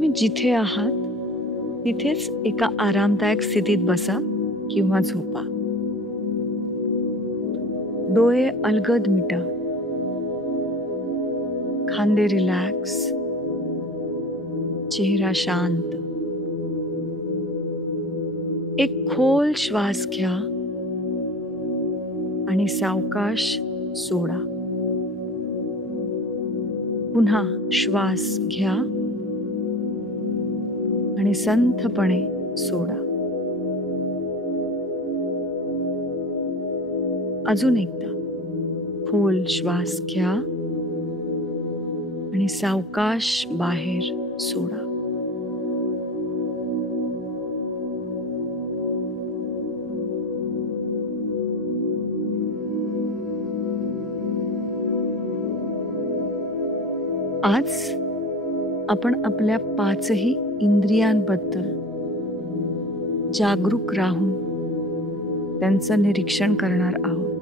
तुम्ही जिथे आहात तिथेच एका आरामदायक स्थितीत बसा किंवा झोपा. डोळे अलगद मिटा, खांदे रिलॅक्स, चेहरा शांत. एक खोल श्वास घ्या आणि सावकाश सोडा. पुन्हा श्वास घ्या आणि संथपणे सोडा. अजून एकदा खोल श्वास घ्या आणि सावकाश बाहेर सोडा. आज आपण आपल्या पाचही इंद्रियांबद्दल जागरूक राहून त्यांचं निरीक्षण करणार आहोत.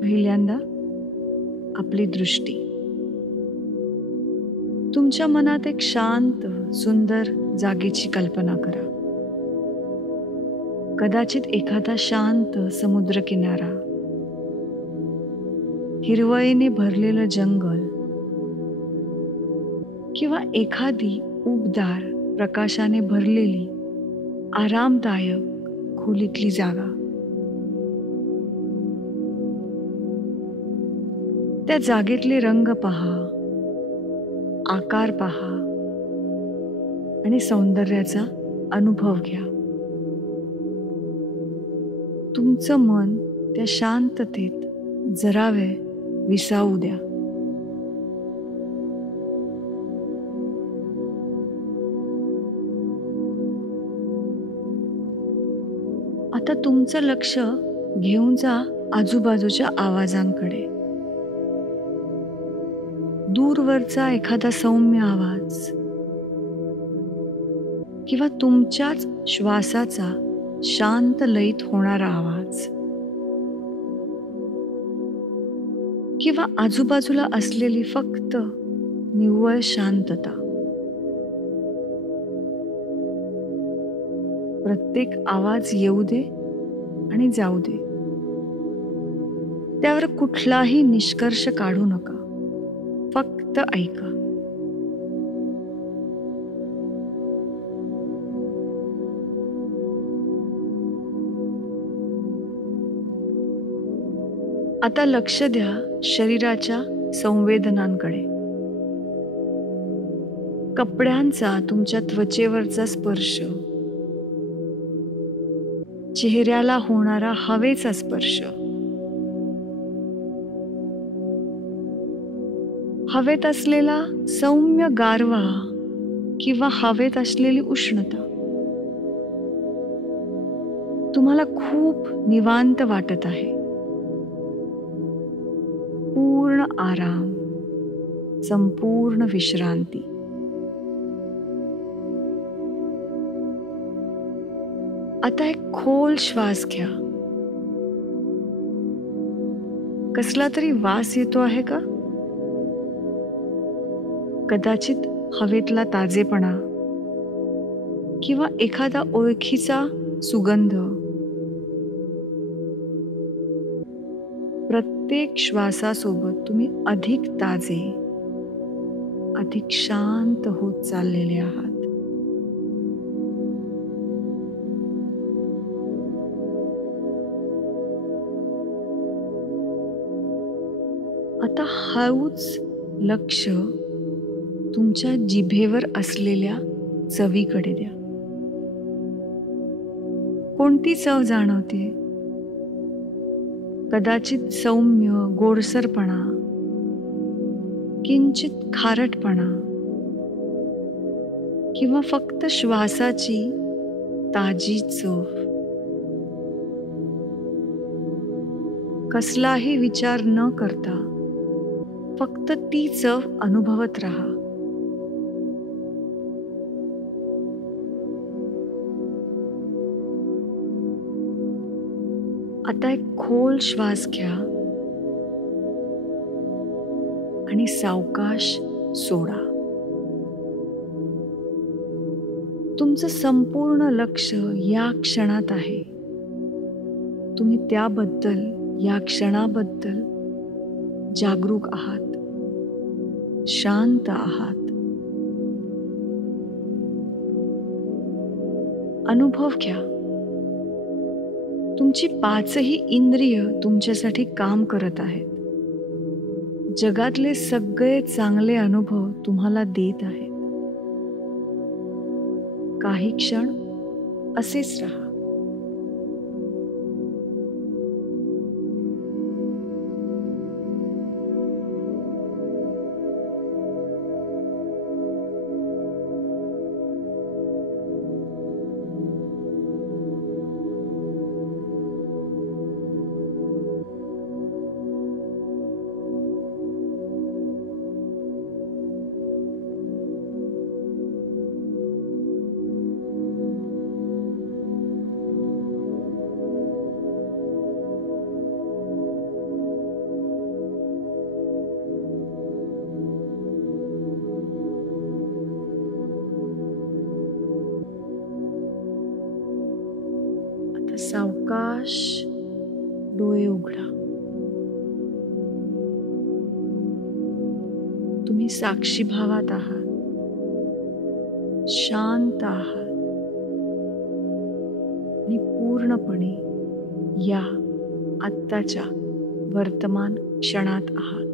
पहिल्यांदा आपली दृष्टी. तुमच्या मनात एक शांत सुंदर जागेची कल्पना करा. कदाचित एखादा शांत समुद्र किनारा, हिरवळीने भरलेलं जंगल किंवा एखादी उबदार प्रकाशाने भरलेली आरामदायक खोलीतली जागा. त्या जागेतले रंग पहा, आकार पहा आणि सौंदर्याचा अनुभव घ्या. तुमचं मन त्या शांततेत जरा वेळ विसावू द्या. आता तुमचं लक्ष घेऊन जा आजूबाजूच्या आवाजांकडे. दूरवरचा एखादा सौम्य आवाज किंवा तुमच्याच श्वासाचा शांत लयीत होणारा आवाज किंवा आजूबाजूला असलेली फक्त निव्वळ शांतता. प्रत्येक आवाज येऊ दे आणि जाऊ दे. त्यावर कुठलाही निष्कर्ष काढू नका, फक्त ऐका. आता लक्ष द्या शरीराच्या संवेदनांकडे. कपड्यांचा तुमच्या त्वचेवरचा स्पर्श, चेहऱ्याला होणारा हवेचा स्पर्श, हवेत असलेला सौम्य गारवा किंवा हवेत असलेली उष्णता. तुम्हाला खूप निवांत वाटत आहे. पूर्ण आराम, संपूर्ण विश्रांती. आता एक खोल श्वास घ्या. कसला तरी वास येतो आहे का? कदाचित हवेतला ताजेपणा किंवा एखादा ओळखीचा सुगंध. प्रत्येक श्वासासोबत तुम्ही अधिक ताजे, अधिक शांत होत चाललेले आहात. आता हळूच लक्ष तुमच्या जिभेवर असलेल्या चवीकडे द्या. कोणती चव जाणवते? कदाचित सौम्य गोडसरपणा, किंचित खारटपणा किंवा फक्त श्वासाची ताजी चव. कसलाही विचार न करता फक्त ती चव अनुभवत राहा. आता एक खोल श्वास घ्या आणि सावकाश सोडा. तुमचं संपूर्ण लक्ष या क्षणात आहे. तुम्ही त्याबद्दल, या क्षणाबद्दल जागरूक आहात, शांत आहात. अनुभव घ्या. तुमची 5ही इंद्रिय तुमच्यासाठी काम करत आहेत. जगातले सगळे चांगले अनुभव तुम्हाला देत आहेत. काही क्षण असेच राहा. आता सावकाश डोळे उघडा. तुम्ही साक्षी भावात आहात, शांत आहात आणि पूर्णपणे या आत्ताच्या वर्तमान क्षणात आहात.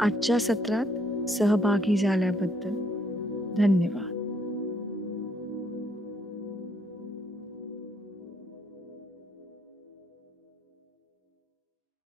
आजच्या सत्रात सहभागी झाल्याबद्दल धन्यवाद.